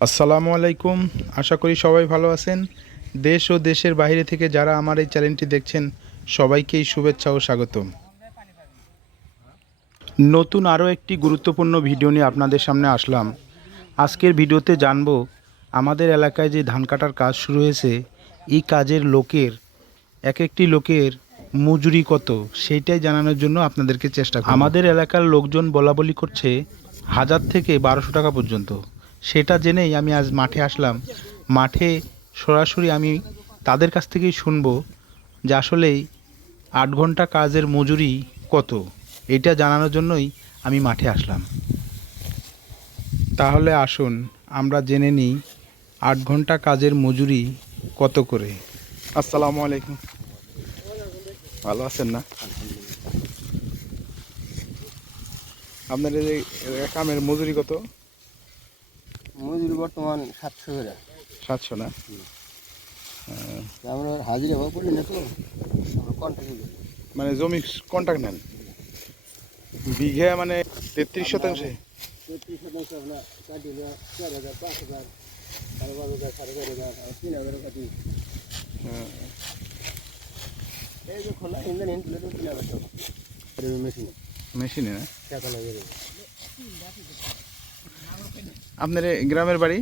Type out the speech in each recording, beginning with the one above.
আসসালামু আলাইকুম। আশা করি সবাই ভালো আছেন। দেশ ও দেশের বাইরে থেকে যারা আমার এই চ্যানেলটি দেখছেন, সবাইকেই শুভেচ্ছা ও স্বাগতম। নতুন আরও একটি গুরুত্বপূর্ণ ভিডিও নিয়ে আপনাদের সামনে আসলাম। আজকের ভিডিওতে জানব, আমাদের এলাকায় যে ধান কাটার কাজ শুরু হয়েছে, এই কাজের লোকের এক একটি লোকের মজুরি কত, সেইটাই জানানোর জন্য আপনাদেরকে চেষ্টা। আমাদের এলাকার লোকজন বলা বলি করছে হাজার থেকে বারোশো টাকা পর্যন্ত। সেটা জেনেই আমি আজ মাঠে আসলাম মাঠে সরাসরি আমি তাদের কাছ থেকেই শুনব যে আসলেই আট ঘণ্টা কাজের মজুরি কত এটা জানানোর জন্যই আমি মাঠে আসলাম তাহলে আসুন আমরা জেনে নিই আট ঘণ্টা কাজের মজুরি কত করে আসসালামু আলাইকুম ভালো আছেন না আপনার এই কামের মজুরি কত মজুরি বর্তমান সাতশো করে। সাতশো না? আমরা হাজিরা করি না তো আমরা মানে জমি কন্ট্রাক্ট নেন? বিঘে মানে তেত্রিশ শতাংশে? তেত্রিশ শতাংশ আমরা কাটি চার হাজার পাঁচ হাজার সাড়ে বারো হাজার সাড়ে চার হাজার তিন হাজারও কাটি। হ্যাঁ। এই যে খোলা ইঞ্জিন ইন তুলে তো তিন হাজার মেশিনে। মেশিনে না? আপনার গ্রামের বাড়ি?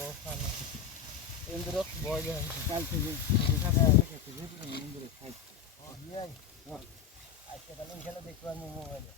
বগুড়া ডিস্ট্রিক্ট ইন্দ্রক বয় কাল থেকে টাকা রেখেছি ইন্দ্র খাই আজকে তাহলে এখানে দেখব আমি মোবাইলে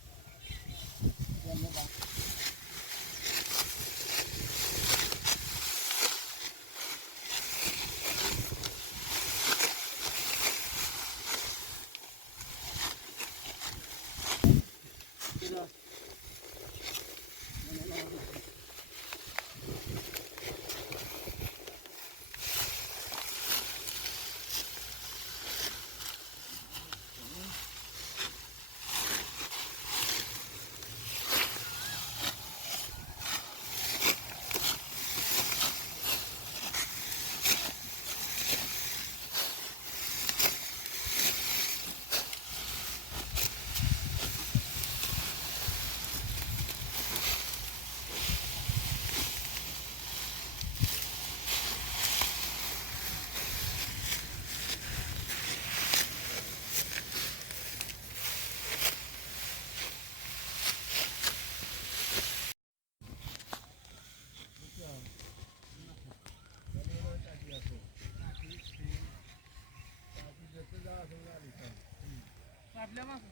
প্রবলেম আছে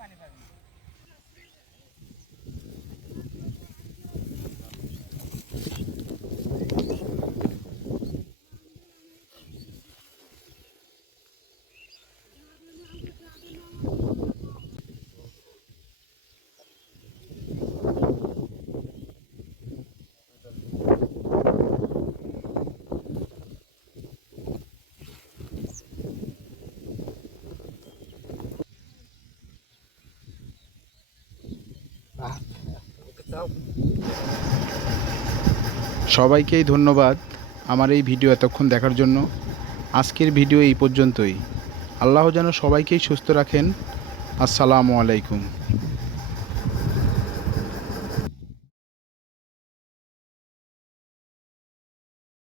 পানি পাবে না। সবাইকেই ধন্যবাদ আমার এই ভিডিও এতক্ষণ দেখার জন্য। আজকের ভিডিও এই পর্যন্তই। আল্লাহ যেন সবাইকেই সুস্থ রাখেন। আসসালামু আলাইকুম।